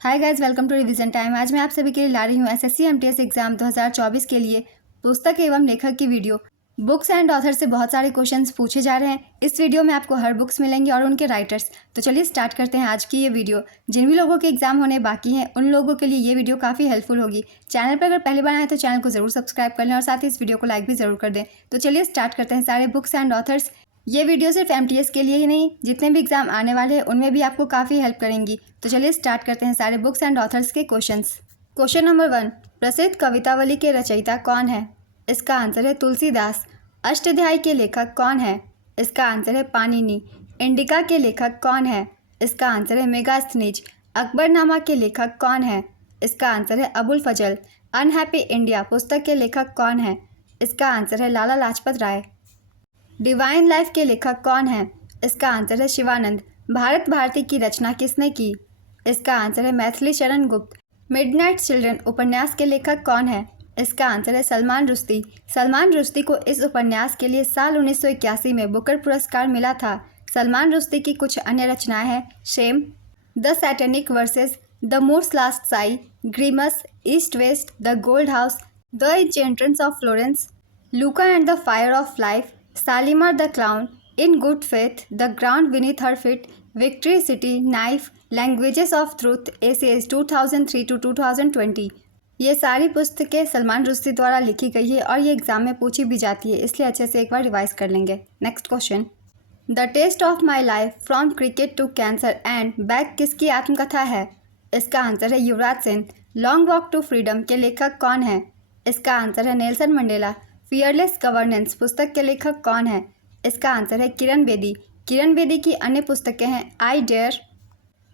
Hi guys, welcome to revision time. आज मैं आप सभी के लिए ला रही हूँ एसएससी एमटीएस एग्जाम 2024 के लिए पुस्तक एवं लेखक की वीडियो। बुक्स एंड ऑथर से बहुत सारे क्वेश्चंस पूछे जा रहे हैं। इस वीडियो में आपको हर बुक्स मिलेंगे और उनके राइटर्स। तो चलिए स्टार्ट करते हैं आज की ये वीडियो। जिन भी लोगों के एग्जाम होने बाकी हैं उन लोगों के लिए ये वीडियो काफ़ी हेल्पफुल होगी। चैनल पर अगर पहली बार आए तो चैनल को जरूर सब्सक्राइब कर लें और साथ ही इस वीडियो को लाइक भी जरूर कर दें। तो चलिए स्टार्ट करते हैं सारे बुक्स एंड ऑथर्स। ये वीडियो सिर्फ एमटीएस के लिए ही नहीं, जितने भी एग्जाम आने वाले हैं उनमें भी आपको काफ़ी हेल्प करेंगी। तो चलिए स्टार्ट करते हैं सारे बुक्स एंड ऑथर्स के क्वेश्चंस। क्वेश्चन नंबर 1, प्रसिद्ध कवितावली के रचयिता कौन है? इसका आंसर है तुलसीदास। अष्टाध्यायी के लेखक कौन है? इसका आंसर है पाणिनि। इंडिका के लेखक कौन है? इसका आंसर है मेगास्थनीज। अकबरनामा के लेखक कौन है? इसका आंसर है अबुल फजल। अनहैप्पी इंडिया पुस्तक के लेखक कौन है? इसका आंसर है लाला लाजपत राय। डिवाइन लाइफ के लेखक कौन है? इसका आंसर है शिवानंद। भारत भारती की रचना किसने की? इसका आंसर है मैथिली शरण गुप्त। मिडनाइट चिल्ड्रन उपन्यास के लेखक कौन है? इसका आंसर है सलमान रुश्दी। सलमान रुश्दी को इस उपन्यास के लिए साल 1981 में बुकर पुरस्कार मिला था। सलमान रुश्दी की कुछ अन्य रचनाएं हैं shame, the satanic verses, the Moor's last sigh, Grimus, east west, the gold house, the entrance of Florence, Luka and the fire of life, Shalimar the Clown, In Good Faith, The Ground Beneath Her Feet, Victory City, Knife, Languages of Truth, ACS 2003 to 2020। ये सारी पुस्तकें सलमान रुश्दी द्वारा लिखी गई है और ये exam में पूछी भी जाती है, इसलिए अच्छे से एक बार रिवाइज कर लेंगे। Next question, the taste of my life from cricket to cancer and back किसकी आत्मकथा है? इसका आंसर है Yuvraj Singh. Long walk to freedom के लेखक कौन है? इसका आंसर है नेल्सन मंडेला। फियरलेस गवर्नेंस पुस्तक के लेखक कौन है? इसका आंसर है किरण बेदी। किरण बेदी की अन्य पुस्तकें हैं I dare,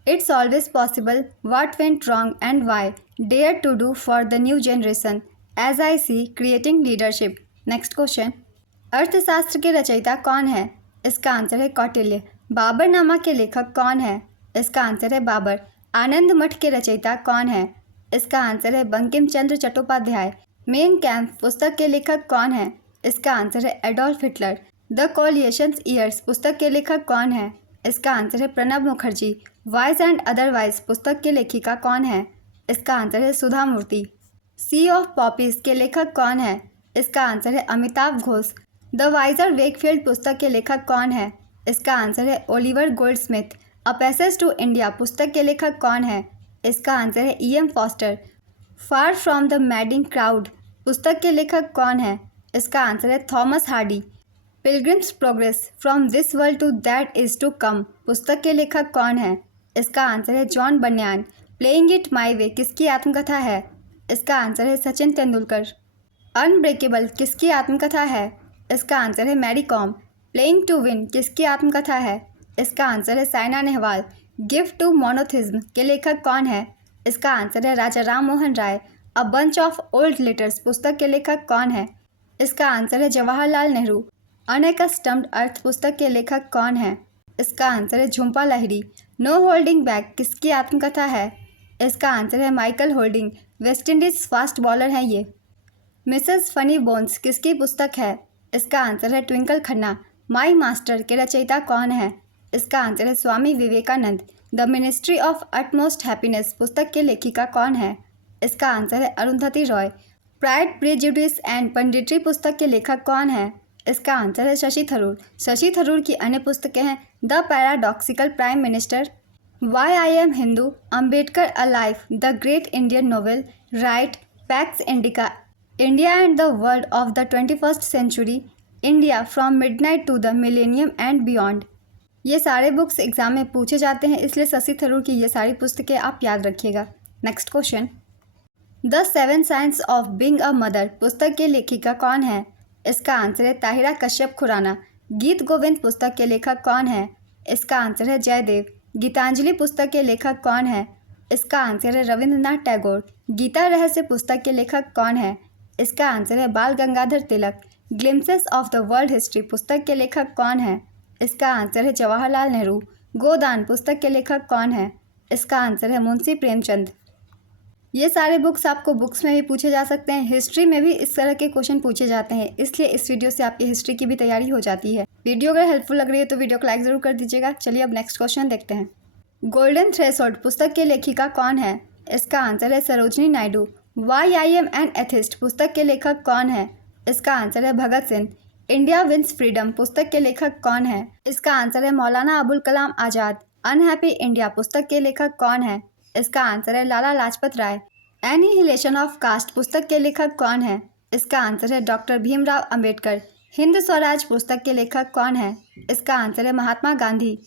it's always possible, what went wrong and why, dare to do for the new generation, as I see, creating leadership. Next question, अर्थशास्त्र के रचयिता कौन है? इसका आंसर है कौटिल्य। बाबरनामा के लेखक कौन है? इसका आंसर है बाबर। आनंद मठ के रचयिता कौन है? इसका आंसर है बंकिम चंद्र चट्टोपाध्याय। मेन कैंप पुस्तक के लेखक कौन है? इसका आंसर है एडोल्फ हिटलर। द कोलिएशंस ईयर्स पुस्तक के लेखक कौन है? इसका आंसर है Pranab Mukherjee. Wise and otherwise पुस्तक के लेखिका कौन है? इसका आंसर है सुधा मूर्ति। सी ऑफ पॉपीज के लेखक कौन है? इसका आंसर है Amitabh Ghosh. The wiser Wakefield पुस्तक के लेखक कौन है? इसका आंसर है Oliver Goldsmith. A passage to India पुस्तक के लेखक कौन है? इसका आंसर है E M. Forster. Far from the madding crowd पुस्तक के लेखक कौन है? इसका आंसर है Thomas Hardy. Pilgrim's progress from this world to that is to come पुस्तक के लेखक कौन है? इसका आंसर है John Bunyan. Playing it my वे किसकी आत्मकथा है? इसका आंसर है सचिन तेंदुलकर। अनब्रेकेबल किसकी आत्मकथा है? इसका आंसर है Mary Kom. Playing to win किसकी आत्मकथा है? इसका आंसर है Saina Nehwal. Gift to monotheism के लेखक कौन है? इसका आंसर है Raja Ram Mohan Roy. A bunch of old letters पुस्तक के लेखक कौन है? इसका आंसर है जवाहरलाल नेहरू। अनएकस्टम्ड अर्थ पुस्तक के लेखक कौन है? इसका आंसर है Jhumpa Lahiri. No holding back किसकी आत्मकथा है? इसका आंसर है Michael Holding. West Indies fast bowler हैं ये। मिसेस फनी बोन्स किसकी पुस्तक है? इसका आंसर है ट्विंकल खन्ना। माई मास्टर के रचयिता कौन है? इसका आंसर है Swami Vivekananda. The ministry of utmost happiness पुस्तक के लेखिका कौन है? इसका आंसर है Arundhati Roy. Pride, prejudice and punditry पुस्तक के लेखक कौन है? इसका आंसर है शशि थरूर। शशि थरूर की अन्य पुस्तकें हैं the paradoxical prime minister, why I am Hindu, Ambedkar a life, the great Indian novel, right, pax indica, India and the world of the 21st century, India from midnight to the millennium and beyond. ये सारे books exam में पूछे जाते हैं, इसलिए शशि थरूर की ये सारी पुस्तकें आप याद रखिएगा। Next question, the seven science of being a mother पुस्तक के लेखिका कौन है? इसका आंसर है ताहिरा कश्यप खुराना। गीत गोविंद पुस्तक के लेखक कौन है? इसका आंसर है जयदेव। गीतांजलि पुस्तक के लेखक कौन है? इसका आंसर है रविंद्रनाथ टैगोर। गीता रहस्य पुस्तक के लेखक कौन है? इसका आंसर है Bal Gangadhar Tilak. Glimpses of the world history पुस्तक के लेखक कौन है? इसका आंसर है जवाहरलाल नेहरू। गोदान पुस्तक के लेखक कौन है? इसका आंसर है मुंशी प्रेमचंद। ये सारे बुक्स आपको बुक्स में भी पूछे जा सकते हैं, हिस्ट्री में भी इस तरह के क्वेश्चन पूछे जाते हैं, इसलिए इस वीडियो से आपकी हिस्ट्री की भी तैयारी हो जाती है। वीडियो अगर हेल्पफुल लग रही है तो वीडियो को लाइक ज़रूर कर दीजिएगा। चलिए अब नेक्स्ट क्वेश्चन देखते हैं। गोल्डन थ्रेशोल्ड पुस्तक की लेखिका कौन है? इसका आंसर है Sarojini Naidu. Why I am an atheist पुस्तक के लेखक कौन है? इसका आंसर है Bhagat Singh. India wins freedom पुस्तक के लेखक कौन है? इसका आंसर है मौलाना अबुल कलाम आज़ाद। अनहैप्पी इंडिया पुस्तक के लेखक कौन है? इसका आंसर है Lala Lajpat Rai. Annihilation of caste पुस्तक के लेखक कौन है? इसका आंसर है डॉक्टर भीमराव अंबेडकर। हिंद स्वराज पुस्तक के लेखक कौन है? इसका आंसर है Mahatma Gandhi.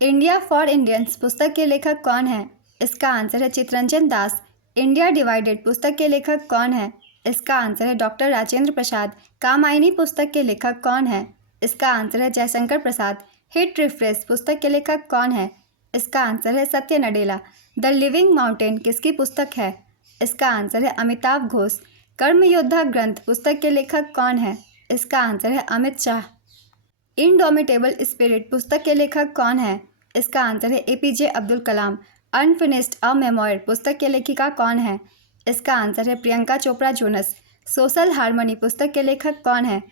India for Indians पुस्तक के लेखक कौन है? इसका आंसर है चित्तरंजन दास। इंडिया डिवाइडेड पुस्तक के लेखक कौन है? इसका आंसर है डॉक्टर राजेंद्र प्रसाद। कामायनी पुस्तक के लेखक कौन है? इसका आंसर है जयशंकर प्रसाद। हिट रिफ्रेश पुस्तक के लेखक कौन है? इसका आंसर है सत्य नडेला। द लिविंग माउंटेन किसकी पुस्तक है? इसका आंसर है अमिताभ घोष। कर्मयोद्धा ग्रंथ पुस्तक के लेखक कौन है? इसका आंसर है अमित शाह। इनडोमिटेबल स्पिरिट पुस्तक के लेखक कौन है? इसका आंसर है एपीजे अब्दुल कलाम। अनफिनिश्ड अ मेमोयर पुस्तक के लेखिका कौन है? इसका आंसर है Priyanka Chopra Jonas. Social harmony पुस्तक के लेखक कौन है?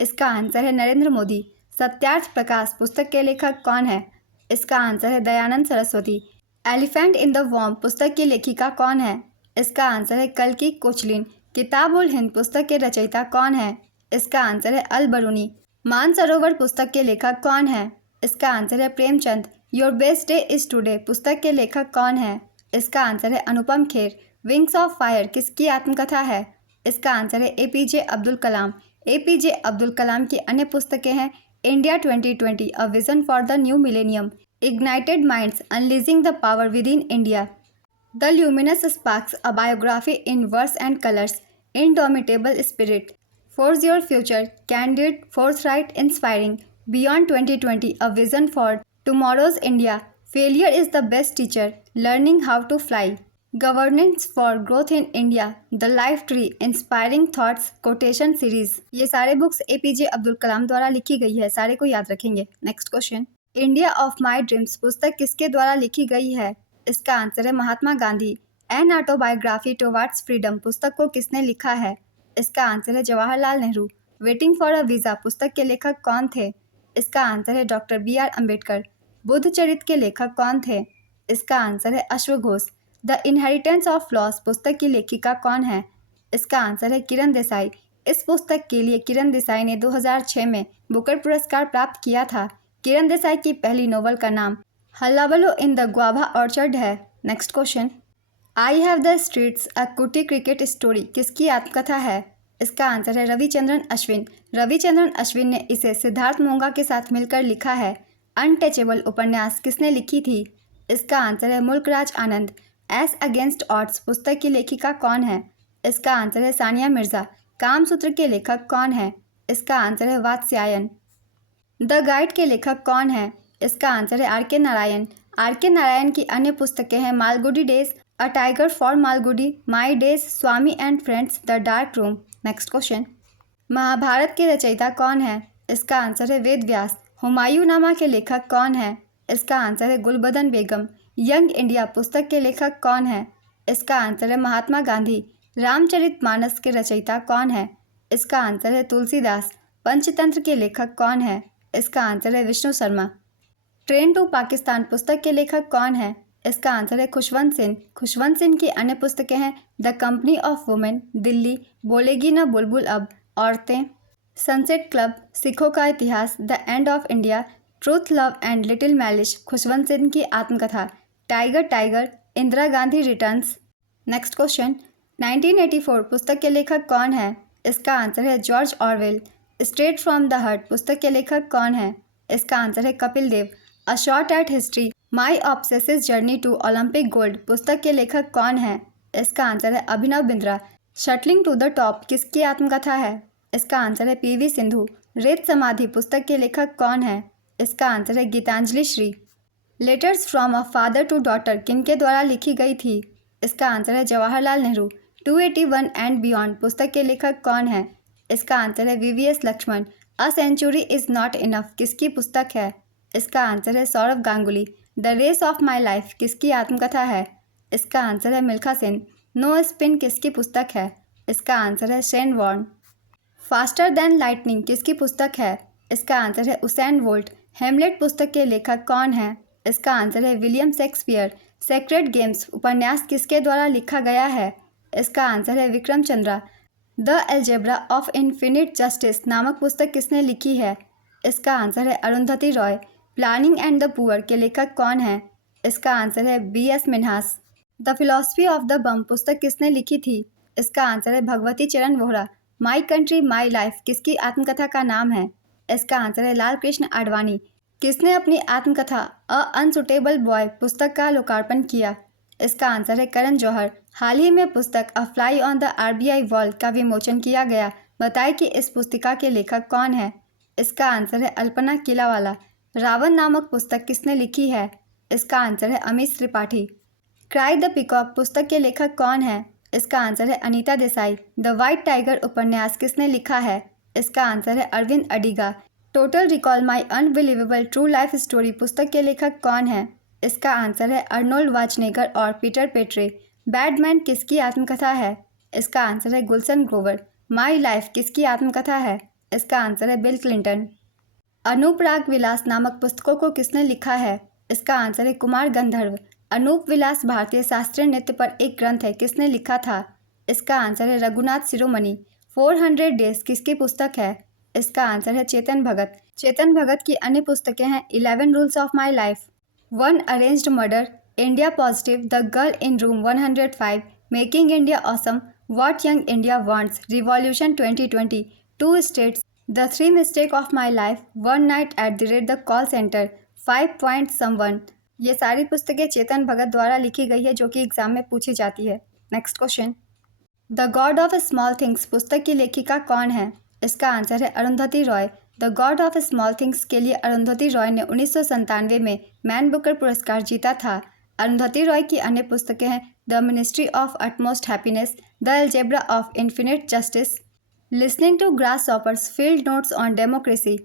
इसका आंसर है नरेंद्र मोदी। सत्यार्थ प्रकाश पुस्तक के लेखक कौन है? इसका आंसर है Dayanand Saraswati. Elephant in the वॉर्म पुस्तक की लेखिका कौन है? इसका आंसर है कल्कि कोचलिन। किताब उल हिंद पुस्तक के रचयिता कौन है? इसका आंसर है अल बरूनी। मानसरोवर पुस्तक के लेखक कौन है? इसका आंसर है Premchand. Your best day is today पुस्तक के लेखक कौन है? इसका आंसर है Anupam Kher. Wings of fire किसकी आत्मकथा है? इसका आंसर है एपीजे अब्दुल कलाम। एपीजे अब्दुल कलाम की अन्य पुस्तकें हैं India 2020 a vision for the new millennium, ignited minds, unleashing the power within India, the luminous sparks, a biography in verse and colours, indomitable spirit, force your future, candid, फोर्थराइट, inspiring, beyond 2020 a vision for tomorrow's India, failure is the best teacher, learning how to fly, governance for growth in India, the life tree, inspiring thoughts, quotation series. ये सारे books APJ Abdul कलाम द्वारा लिखी गई है, सारे को याद रखेंगे। Next question, India of my dreams पुस्तक किसके द्वारा लिखी गई है? इसका आंसर है Mahatma Gandhi. An autobiography towards freedom पुस्तक को किसने लिखा है? इसका आंसर है Jawaharlal Nehru. Waiting for a visa पुस्तक के लेखक कौन थे? इसका आंसर है डॉक्टर BR अम्बेडकर। बुद्ध चरित्र के लेखक कौन थे? इसका आंसर है अश्वघोष। द इनहेरिटेंस ऑफ लॉस पुस्तक की लेखिका कौन है? इसका आंसर है किरण देसाई। इस पुस्तक के लिए किरण देसाई ने 2006 में बुकर पुरस्कार प्राप्त किया था। किरण देसाई की पहली नोवेल का नाम hullabaloo in the guava orchard है। Next question, I have the streets a kutti cricket story किसकी आत्मकथा है? इसका आंसर है रविचंद्रन अश्विन। रविचंद्रन अश्विन ने इसे सिद्धार्थ मोंगा के साथ मिलकर लिखा है। अनटचेबल उपन्यास किसने लिखी थी? इसका आंसर है मुल्कराज आनंद। एस अगेंस्ट ऑड्स पुस्तक की लेखिका कौन है? इसका आंसर है सानिया मिर्ज़ा। कामसूत्र के लेखक कौन है? इसका आंसर है वात्स्यायन। द गाइड के लेखक कौन है? इसका आंसर है RK नारायण। RK नारायण की अन्य पुस्तकें हैं Malgudi days, a tiger for Malgudi, my days, Swami and friends, the dark room. Next question, Mahabharata के रचयिता कौन है? इसका आंसर है वेद व्यास। हुमायूंनामा के लेखक कौन है? इसका आंसर है गुलबदन बेगम। यंग इंडिया पुस्तक के लेखक कौन है? इसका आंसर है महात्मा गांधी। रामचरितमानस के रचयिता कौन है? इसका आंसर है तुलसीदास। पंचतंत्र के लेखक कौन है? इसका आंसर है विष्णु शर्मा। ट्रेन टू पाकिस्तान पुस्तक के लेखक कौन है? इसका आंसर है खुशवंत सिंह। खुशवंत सिंह की अन्य पुस्तकें हैं the company of women, Delhi, बोलेगी न बुलबुल अब, औरतें, सनसेट क्लब, सिखों का इतिहास, the end of India, truth, love and little malice, Khushwant Singh की आत्मकथा, tiger tiger, Indira Gandhi returns. Next question, 1984 पुस्तक के लेखक कौन है? इसका आंसर है George Orwell. Straight from the heart पुस्तक के लेखक कौन है? इसका आंसर है Kapil Dev. A shot at history, my obsessive journey to Olympic gold पुस्तक के लेखक कौन है? इसका आंसर है Abhinav Bindra. Shuttling to the top किसकी आत्मकथा है? इसका आंसर है PV सिंधु। रेत समाधि पुस्तक के लेखक कौन है? इसका आंसर है Geetanjali Shree. Letters from a father to daughter किनके द्वारा लिखी गई थी? इसका आंसर है जवाहरलाल नेहरू। 281 एंड बियॉन्ड पुस्तक के लेखक कौन है? इसका आंसर है VVS Laxman. A century is not enough किसकी पुस्तक है? इसका आंसर है Sourav Ganguly. The race of my life किसकी आत्मकथा है? इसका आंसर है मिल्खा सेन। नो स्पिन किसकी पुस्तक है? इसका आंसर है Shane Warne. Faster than lightning किसकी पुस्तक है? इसका आंसर है उसेन बोल्ट। हेमलेट पुस्तक के लेखक कौन है? इसका आंसर है विलियम शेक्सपियर। सेक्रेड गेम्स उपन्यास किसके द्वारा लिखा गया है? इसका आंसर है Vikram Chandra. The algebra of infinite justice नामक पुस्तक किसने लिखी है? इसका आंसर है Arundhati Roy. Planning and the poor के लेखक कौन है? इसका आंसर है B.S. Minhas. The philosophy of the bomb पुस्तक किसने लिखी थी? इसका आंसर है Bhagwati Charan Vohra. My country my life किसकी आत्मकथा का नाम है? इसका आंसर है लाल कृष्ण आडवाणी। किसने अपनी आत्मकथा अ अनसुटेबल बॉय पुस्तक का लोकार्पण किया? इसका आंसर है करण जौहर। हाल ही में पुस्तक अ fly on the RBI wall का विमोचन किया गया। बताएं कि इस पुस्तिका के लेखक कौन है? इसका आंसर है अल्पना किलावाला। रावण नामक पुस्तक किसने लिखी है? इसका आंसर है Amish Tripathi. Cry the peacock पुस्तक के लेखक कौन है? इसका आंसर है Anita Desai. The white tiger उपन्यास किसने लिखा है? इसका आंसर है अरविंद अडिगा। टोटल रिकॉल माई अनबिलीवेबल ट्रू लाइफ स्टोरी पुस्तक के लेखक कौन है? इसका आंसर है अर्नोल्ड वाचनेगर और पीटर पेट्रे। बैडमैन किसकी आत्मकथा है? इसका आंसर है गुलशन ग्रोवर। माई लाइफ किसकी आत्मकथा है? इसका आंसर है बिल क्लिंटन। अनूप राग विलास नामक पुस्तकों को किसने लिखा है? इसका आंसर है कुमार गंधर्व। अनूप विलास भारतीय शास्त्रीय नृत्य पर एक ग्रंथ है, किसने लिखा था? इसका आंसर है रघुनाथ शिरोमणि। 400 डेज किसकी पुस्तक है? इसका आंसर है चेतन भगत। चेतन भगत की अन्य पुस्तकें हैं 11 rules of my life, one arranged murder, India positive, the girl in room 105, making India awesome, what young India wants, revolution 2020, two states, the three mistake of my life, one night at the call centre, 5 point someone. ये सारी पुस्तकें चेतन भगत द्वारा लिखी गई है जो कि exam में पूछी जाती है। Next question, the God of small things पुस्तक की लेखिका कौन है? इसका आंसर है Arundhati Roy. The God of small things के लिए अरुंधति रॉय ने 1997 में मैन बुकर पुरस्कार जीता था। अरुंधति रॉय की अन्य पुस्तकें हैं the ministry of utmost happiness, the algebra of infinite justice, listening to grasshoppers, field notes on democracy,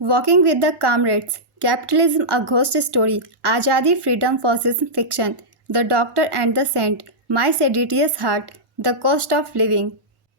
walking with the comrades, capitalism a ghost story, Azadi freedom fascism fiction, the doctor and the saint, my seditious heart, the cost of living,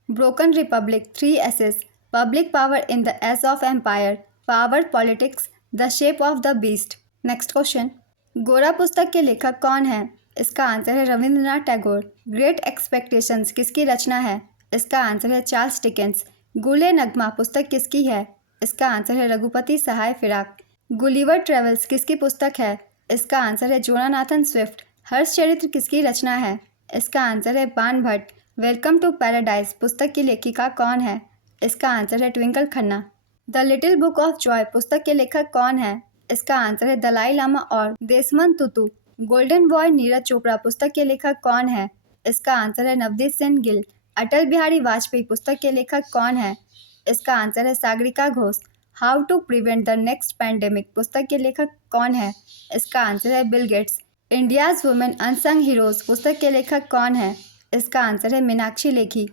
broken republic, 3 essays, public power in the age of empire, power politics, the shape of the beast. Next question, Gora पुस्तक के लेखक कौन है? इसका answer है Rabindranath Tagore. Great expectations किसकी रचना है? इसका आंसर है चार्ल्स डिकेंस। गुले नगमा पुस्तक किसकी है? इसका आंसर है रघुपति सहाय फिराक। गुलिवर ट्रेवल्स किसकी पुस्तक है? इसका आंसर है जोनाथन स्विफ्ट। हर्ष चरित्र किसकी रचना है? इसका आंसर है बाण भट्ट। वेलकम टू पैराडाइज पुस्तक की लेखिका कौन है? इसका आंसर है Twinkle Khanna. The little book of Joy पुस्तक के लेखक कौन है? इसका आंसर है दलाई लामा और देशमन तुतु। गोल्डन बॉय नीरज चोपड़ा पुस्तक के लेखक कौन है? इसका आंसर है नवदीप सेन गिल। अटल बिहारी वाजपेयी पुस्तक के लेखक कौन है? इसका आंसर है Sagarika Ghose. How to prevent the next pandemic पुस्तक के लेखक कौन है? इसका आंसर है Bill Gates. India's women unsung heroes पुस्तक के लेखक कौन है? इसका आंसर है Meenakshi Lekhi.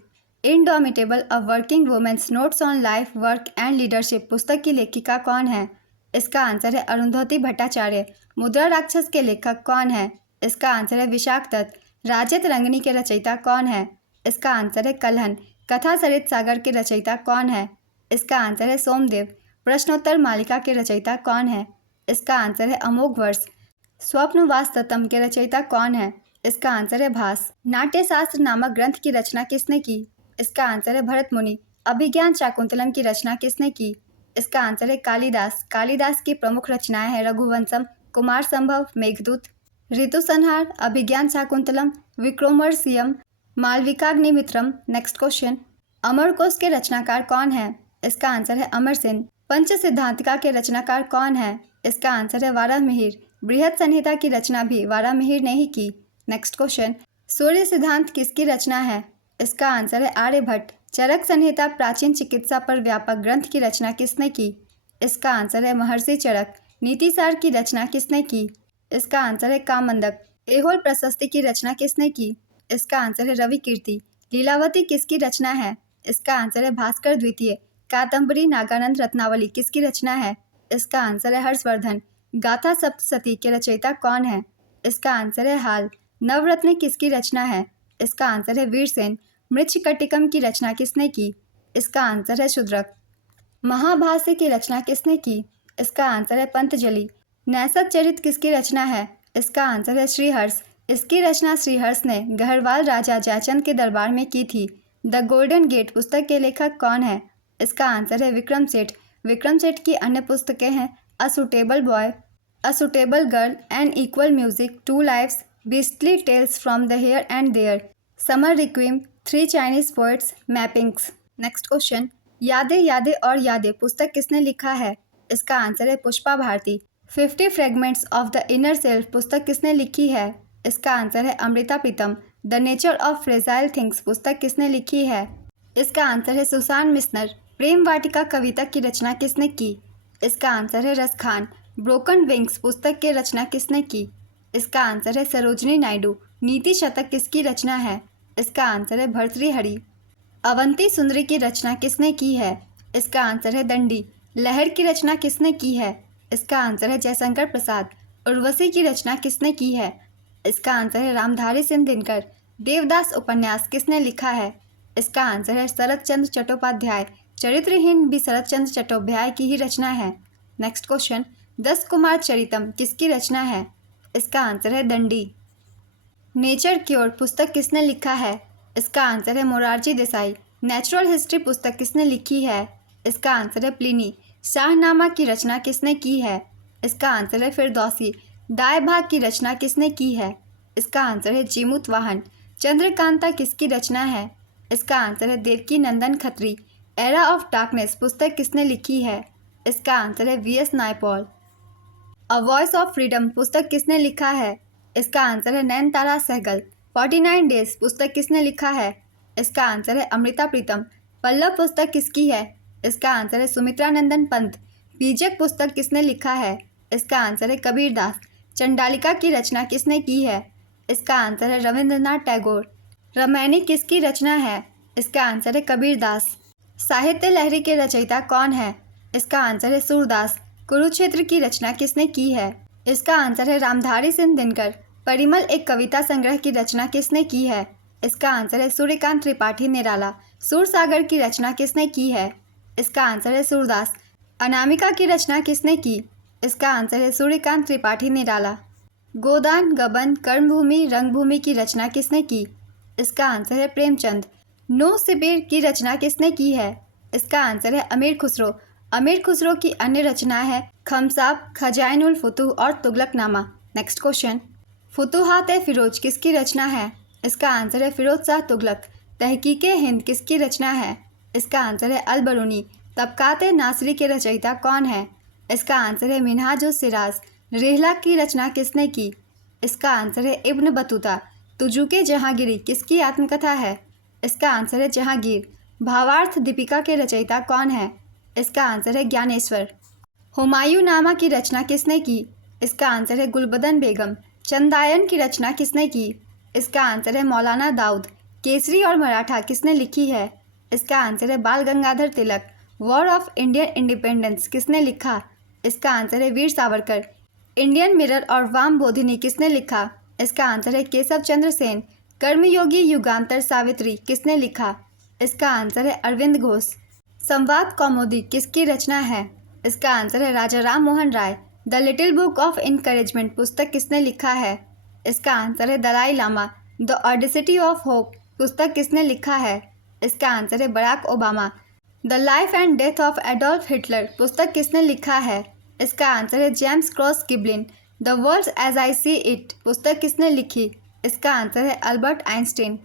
Indomitable a working women's notes on life work and leadership पुस्तक की लेखिका कौन है? इसका आंसर है अरुंधति भट्टाचार्य। मुद्रा राक्षस के लेखक कौन है? इसका आंसर है विशाख दत्त। राजत रंगनी के रचयिता कौन है? इसका आंसर है कल्हन। कथा सरित सागर के रचयिता कौन है? इसका आंसर है सोमदेव। प्रश्नोत्तर मालिका के रचयिता कौन है? इसका आंसर है अमोघ वर्ष। स्वप्नवासतम के रचयिता कौन है? इसका आंसर है भास। नाट्यशास्त्र नामक ग्रंथ की रचना किसने की? इसका आंसर है भरत मुनि। अभिज्ञान शाकुंतलम की रचना किसने की? इसका आंसर है कालिदास। कालिदास की प्रमुख रचनाएं हैं रघुवंशम, कुमार संभव, मेघदूत, ऋतु संहार, अभिज्ञान शाकुंतलम, विक्रमोर्वशीयम, मालविकाग्निमित्रम। नेक्स्ट क्वेश्चन, अमरकोश के रचनाकार कौन है? इसका आंसर है अमर सेन। पंच सिद्धांतिका के रचनाकार कौन है? इसका आंसर है वाराहमिहिर। बृहद संहिता की रचना भी वाराहमिहिर ने ही की। नेक्स्ट क्वेश्चन, सूर्य सिद्धांत किसकी रचना है? इसका आंसर है आर्यभट्ट। चरक संहिता प्राचीन चिकित्सा पर व्यापक ग्रंथ की रचना किसने की? इसका आंसर है महर्षि चरक। नीतिसार की रचना किसने की? इसका आंसर है कामंदक। ऐहोल प्रशस्ति की रचना किसने की? इसका आंसर है रवि कीर्ति। लीलावती किसकी रचना है? इसका आंसर है भास्कर द्वितीय। कादम्बरी नागानंद रत्नावली किसकी रचना है? इसका आंसर है हर्षवर्धन। गाथा सप्तशती के रचयिता कौन है? इसका आंसर है हाल। नवरत्न किसकी रचना है? इसका आंसर है वीरसेन। मृच्छकटिकम की रचना किसने की? इसका आंसर है शूद्रक। महाभाष्य की रचना किसने की? इसका आंसर है पंतजलि। नैसत चरित किसकी रचना है? इसका आंसर है श्रीहर्ष। इसकी रचना श्रीहर्ष ने गढ़वाल राजा जयचंद के दरबार में की थी। द गोल्डन गेट पुस्तक के लेखक कौन है? इसका आंसर है विक्रम सेठ। विक्रम सेठ की अन्य पुस्तकें हैं a suitable boy, a suitable girl, an equal music, two lives, beastly tales from the here and there, summer requiem, three Chinese poets, mappings. Next question, यादें यादें और यादें पुस्तक किसने लिखा है? इसका आंसर है Pushpa Bharati. 50 fragments of the inner self पुस्तक किसने लिखी है? इसका आंसर है Amrita Pritam. The nature of fragile things पुस्तक किसने लिखी है? इसका आंसर है सुसान मिस्नर। प्रेम वाटिका कविता की रचना किसने की? इसका आंसर है रस खान। ब्रोकन विंग्स पुस्तक की रचना किसने की? इसका आंसर है सरोजनी नायडू। नीति शतक किसकी रचना है? इसका आंसर है भर्तृहरि। अवंती सुंदरी की रचना किसने की है? इसका आंसर है दंडी। लहर की रचना किसने की है? इसका आंसर है जयशंकर प्रसाद। उर्वशी की रचना किसने की है? इसका आंसर है रामधारी सिंह दिनकर। देवदास उपन्यास किसने लिखा है? इसका आंसर है शरत चंद्र चट्टोपाध्याय। चरित्रहीन भी शरत चंद्र चट्टोपाध्याय की ही रचना है। नेक्स्ट क्वेश्चन, 10 कुमार चरितम किसकी रचना है? इसका आंसर है दंडी। नेचर क्योर पुस्तक किसने लिखा है? इसका आंसर है मोरारजी देसाई। नेचुरल हिस्ट्री पुस्तक किसने लिखी है? इसका आंसर है प्लिनी। शाहनामा की रचना किसने की है? इसका आंसर है फिरदौसी। दाए भाग की रचना किसने की है? इसका आंसर है जीमूत वाहन। चंद्रकांता किसकी रचना है? इसका आंसर है Devaki Nandan Khatri. Era of darkness पुस्तक किसने लिखी है? इसका आंसर है V S Naipaul. A voice of freedom पुस्तक किसने लिखा है? इसका आंसर है नयनतारा सहगल। 49 डेज पुस्तक किसने लिखा है? इसका आंसर है अमृता प्रीतम। पल्लव पुस्तक किसकी है? इसका आंसर है सुमित्रा नंदन पंत। बीजक पुस्तक किसने लिखा है? इसका आंसर है कबीर दास। चंडालिका की रचना किसने की है? इसका आंसर है रविंद्रनाथ टैगोर। रामायणी किसकी रचना है? इसका आंसर है कबीर दास। साहित्य लहरी के रचयिता कौन है? इसका आंसर है सूरदास। कुरुक्षेत्र की रचना किसने की है? इसका आंसर है रामधारी सिंह दिनकर। परिमल एक कविता संग्रह की रचना किसने की है? इसका आंसर है सूर्यकांत त्रिपाठी निराला। सूरसागर की रचना किसने की है? इसका आंसर है सूरदास। अनामिका की रचना किसने की? इसका आंसर है सूर्यकांत त्रिपाठी निराला। गोदान, गबन, कर्मभूमि, रंगभूमि की रचना किसने की? इसका आंसर है प्रेमचंद। नो सिबिर की रचना किसने की है? इसका आंसर है अमीर खुसरो। अमीर खुसरो की अन्य रचना है खमसाब, खजाइनुल फुतूह और तुगलकनामा। नेक्स्ट क्वेश्चन, फुतूहात-ए-फिरोज किसकी रचना है? इसका आंसर है फिरोज शाह तुगलक। तहकीक-ए-हिंद किसकी रचना है? इसका आंसर है अल-बरूनी। तबकात-ए-नासरी के रचयिता कौन है? इसका आंसर है मिन्हाजुस-सिराज। रिहला की रचना किसने की? इसका आंसर है इब्न बतूता। तुजुके जहांगीरी किसकी आत्मकथा है? इसका आंसर है जहांगीर। भावार्थ दीपिका के रचयिता कौन है? इसका आंसर है ज्ञानेश्वर। हुमायूं नामा की रचना किसने की? इसका आंसर है गुलबदन बेगम। चंदायन की रचना किसने की? इसका आंसर है मौलाना दाऊद। केसरी और मराठा किसने लिखी है? इसका आंसर है बाल गंगाधर तिलक। वॉर ऑफ इंडियन इंडिपेंडेंस किसने लिखा? इसका आंसर है वीर सावरकर। इंडियन मिरर और वाम बोधिनी किसने लिखा? इसका आंसर है केशव चंद्र सेन। कर्मयोगी युगांतर सावित्री किसने लिखा? इसका आंसर है अरविंद घोष। संवाद कौमुदी किसकी रचना है? इसका आंसर है Raja Ram Mohan Roy. The little book of encouragement पुस्तक किसने लिखा है? इसका आंसर है Dalai Lama. The audacity of hope पुस्तक किसने लिखा है? इसका आंसर है Barack Obama. The life and death of Adolf Hitler पुस्तक किसने लिखा है? इसका आंसर है James Cross Giblin. The world as I see it पुस्तक किसने लिखी? इसका आंसर है अल्बर्ट आइंस्टीन।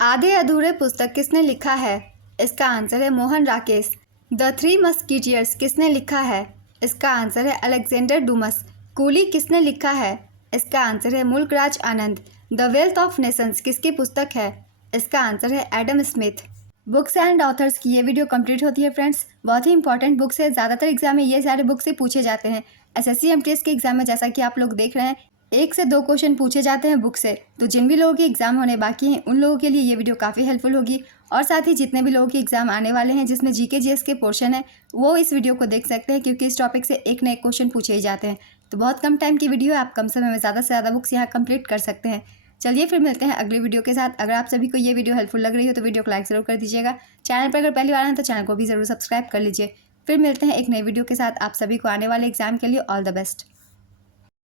आधे अधूरे पुस्तक किसने लिखा है? इसका आंसर है Mohan Rakesh. The three musketeers किसने लिखा है? इसका आंसर है अलेक्जेंडर डुमस। कूली किसने लिखा है? इसका आंसर है मुल्क Raj Anand. The wealth of Nations किसकी पुस्तक है? इसका आंसर है Adam Smith. Books and authors की ये वीडियो कंप्लीट होती है फ्रेंड्स। बहुत ही इंपॉर्टेंट बुक्स है। ज़्यादातर एग्जाम में ये सारे बुक्स से पूछे जाते हैं। एसएससी एमटीएस के एग्जाम में जैसा कि आप लोग देख रहे हैं 1 से 2 क्वेश्चन पूछे जाते हैं बुक से। तो जिन भी लोगों के एग्जाम होने बाकी हैं उन लोगों के लिए ये वीडियो काफ़ी हेल्पफुल होगी। और साथ ही जितने भी लोगों के एग्जाम आने वाले हैं जिसमें जीके जीएस के पोर्शन है वो इस वीडियो को देख सकते हैं, क्योंकि इस टॉपिक से एक न एक क्वेश्चन पूछे ही जाते हैं। तो बहुत कम टाइम की वीडियो है, आप कम समय में ज़्यादा से ज़्यादा बुक्स यहाँ कंप्लीट कर सकते हैं। चलिए फिर मिलते हैं अगली वीडियो के साथ। अगर आप सभी को ये वीडियो हेल्पफुल लग रही हो तो वीडियो को लाइक ज़रूर कर दीजिएगा। चैनल पर अगर पहली बार हैं तो चैनल को भी ज़रूर सब्सक्राइब कर लीजिए। फिर मिलते हैं एक नई वीडियो के साथ। आप सभी को आने वाले एग्जाम के लिए ऑल द बेस्ट।